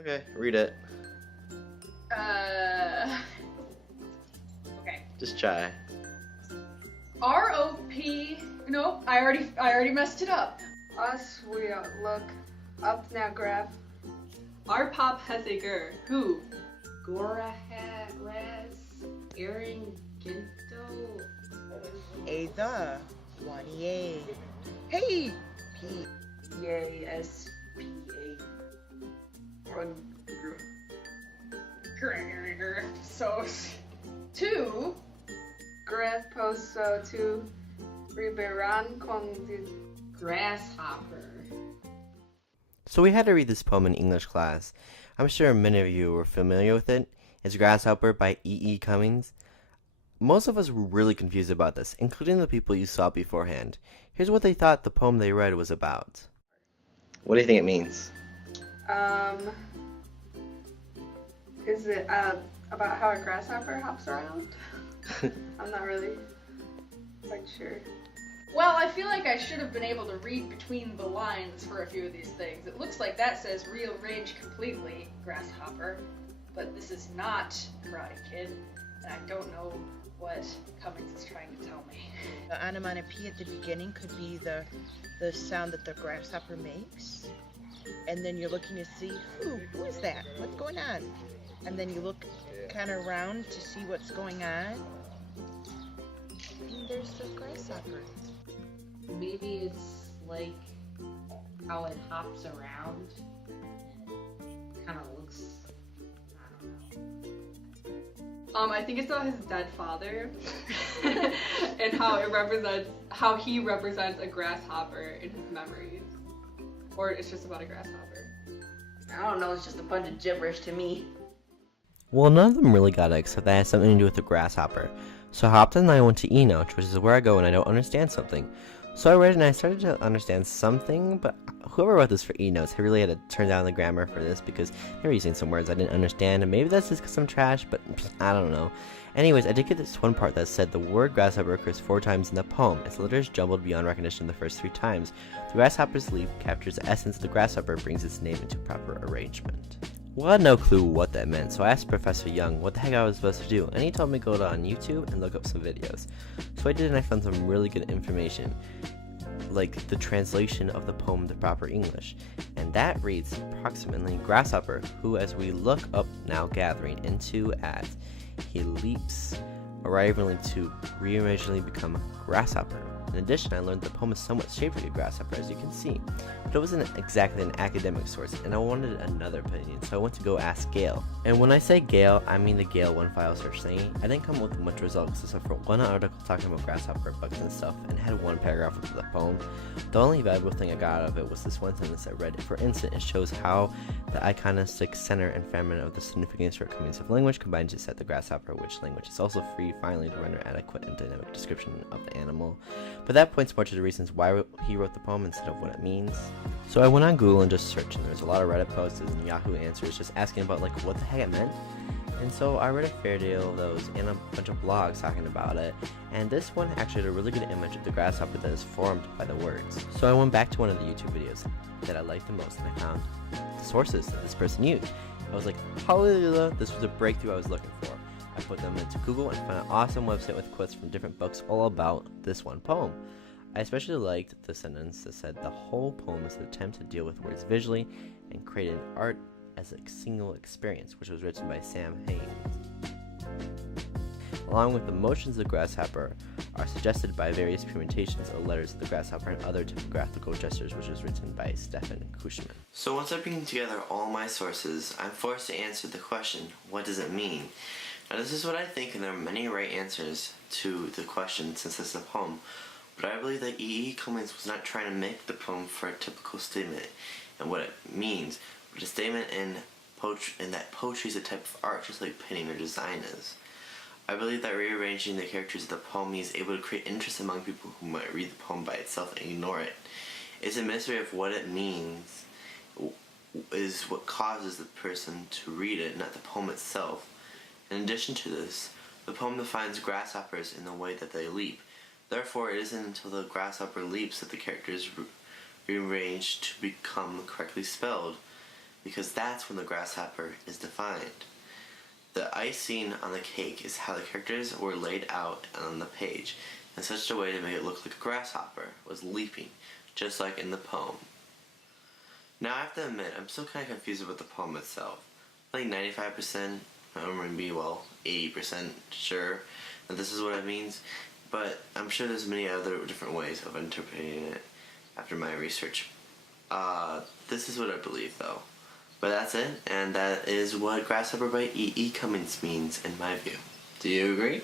Okay, read it. Okay. Just try. R-O-P. Nope, I already messed it up. Us, we look up now, Graph. Our pop has a gur. Who? Gora Ras Erin Ginto. Ada, Wanye. Hey, P. P-A-S-P-A. So, 2. Graph posto to Riberan con Grasshopper. So we had to read this poem in English class. I'm sure many of you were familiar with it. It's Grasshopper by E. Cummings. Most of us were really confused about this, including the people you saw beforehand. Here's what they thought the poem they read was about. What do you think it means? Is it about how a grasshopper hops around? I'm not really quite sure. Well, I feel like I should have been able to read between the lines for a few of these things. It looks like that says rearrange completely, Grasshopper, but this is not Karate Kid, and I don't know what Cummings is trying to tell me. The onomatopoeia at the beginning could be the sound that the grasshopper makes. And then you're looking to see, who is that? What's going on? And then you look kind of around to see what's going on. And there's the grasshopper. Maybe it's like how it hops around and kind of looks, I don't know. I think it's about his dead father and how he represents a grasshopper in his memories. Or it's just about a grasshopper. I don't know, it's just a bunch of gibberish to me. Well, none of them really got it, except that it has something to do with the grasshopper. So Hopton and I went to eNotes, which is where I go when I don't understand something. So I read it and I started to understand something, but whoever wrote this for eNotes, I really had to turn down the grammar for this because they were using some words I didn't understand, and maybe that's just because I'm trash, but I don't know. Anyways, I did get this one part that said the word grasshopper occurs 4 times in the poem. Its letters jumbled beyond recognition the first 3 times. The grasshopper's leaf captures the essence of the grasshopper, brings its name into proper arrangement. Well, I had no clue what that meant, so I asked Professor Young what the heck I was supposed to do, and he told me to go on YouTube and look up some videos. So I did, and I found some really good information, like the translation of the poem to proper English, and that reads approximately grasshopper, who as we look up now gathering into as he leaps, arriving to originally become grasshopper. In addition, I learned the poem is somewhat shaped like a grasshopper, as you can see, but it wasn't exactly an academic source, and I wanted another opinion, so I went to go ask Gale. And when I say Gale, I mean the Gale one file search thingy. I didn't come up with much results except for one article talking about grasshopper bugs and stuff, and had one paragraph of the poem. The only valuable thing I got out of it was this one sentence I read. For instance, it shows how the iconistic center and feminine of the significant shortcomings of language combine to set the grasshopper, which language is also free finally to render adequate and dynamic description of the animal. But that points more to the reasons why he wrote the poem instead of what it means. So I went on Google and just searched, and there's a lot of Reddit posts and Yahoo answers just asking about like what the heck it meant. And so I read a fair deal of those and a bunch of blogs talking about it, and this one actually had a really good image of the grasshopper that is formed by the words. So I went back to one of the YouTube videos that I liked the most, and I found the sources that this person used. I was like, hallelujah, this was a breakthrough I was looking for. I put them into Google and found an awesome website with quotes from different books all about this one poem. I especially liked the sentence that said the whole poem is an attempt to deal with words visually and create an art as a single experience, which was written by Sam Haynes. Along with the motions of the grasshopper are suggested by various permutations of letters of the grasshopper and other typographical gestures, which was written by Stefan Kushman. So once I bring together all my sources, I'm forced to answer the question, what does it mean? Now this is what I think, and there are many right answers to the question since this is a poem, but I believe that E. Cummings was not trying to make the poem for a typical statement and what it means, but a statement in that poetry is a type of art just like painting or design is. I believe that rearranging the characters of the poem is able to create interest among people who might read the poem by itself and ignore it. It's a mystery of what it means is what causes the person to read it, not the poem itself. In addition to this, the poem defines grasshoppers in the way that they leap. Therefore, it isn't until the grasshopper leaps that the character is rearranged to become correctly spelled. because that's when the grasshopper is defined. The icing on the cake is how the characters were laid out on the page in such a way to make it look like a grasshopper was leaping, just like in the poem. Now I have to admit, I'm still kind of confused about the poem itself. I think 95%, or maybe 80% sure that this is what it means, but I'm sure there's many other different ways of interpreting it after my research. This is what I believe though. But that's it, and that is what Grasshopper by E.E. Cummings means in my view. Do you agree?